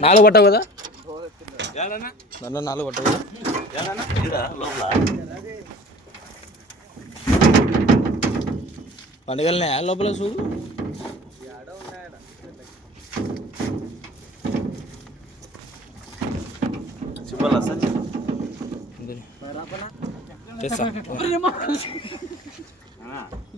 నాలుగు పట్టవు కదా? దాంట్లో నాలుగు పట్టవు కదా? పండుగలనే లోపల చూడు. ఇందులో. చేస్తా.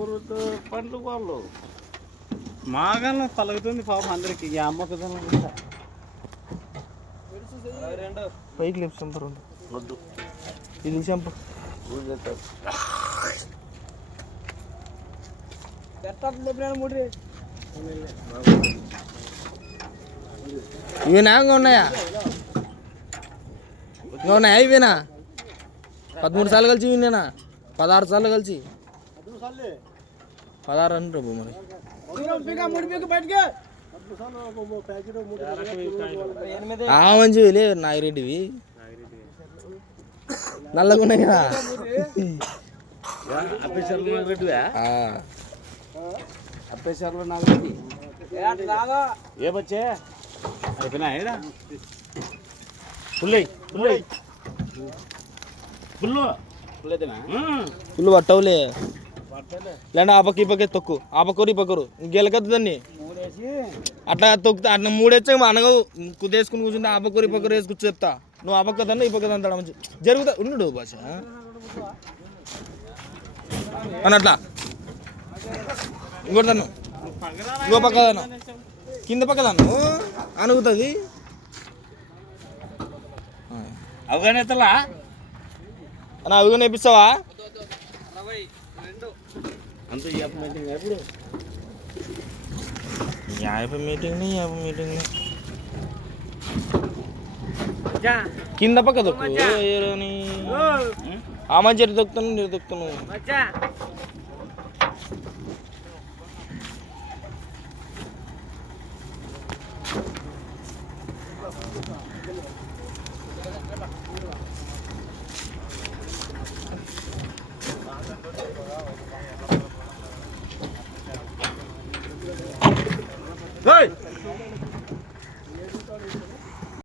ఊరుతో పండ్లు వాళ్ళు మాగానే పలుకుతుంది పాపం అందరికి. ఈ అమ్మకు పైకి లేపు చంపరు ఇది చంపు. ఇవి నాగా ఉన్నాయా? ఇంకా ఉన్నాయా? ఇవేనా పదమూడు సార్లు కలిసి విన్నానా పదహారు సార్లు కలిసి. పదహారు అని ప్రభు మరి. ఆ మంచివి లే నాగిరెడ్డివి. నల్లగా ఉన్నాయి కదా ఆ. అప్పేసార్లు నాకు ఏ బచ్చే అయిపోయినా ఏడా పుల్లై పుల్లై. పుల్లు పుల్లైతేనా ఫుల్ పట్టవులే. లేండి ఆ పక్క ఈ పక్క తొక్కు. ఆ పక్కరు ఈ పక్కరు గెలకద్దు దాన్ని అట్లా తొక్కు అట్లా మూడేచ్చా అనగవు కుదేసుకుని కూర్చుంటే ఆ పక్కరు ఈ పక్కరు వేసుకుని చెప్తా. నువ్వు ఆ పక్క తన్నా ఈ పక్క తంతాడు మంచి. జరుగుతా ఉండు భాష. అన్నట్లా ఇంకోటి తను ఇంకో పక్క తను కింద పక్క తను అనుగుతుంది అవగానేతలా అన్న అవి కూడా అంత చెప్పమంటే ఎప్పుడు యాభై మీటింగ్ని యాభై మీటింగ్ని కింద పక్క దొక్కు. ఆ మంచి ఎటు దొక్కుతాను నేను దొక్కుతాను Hey!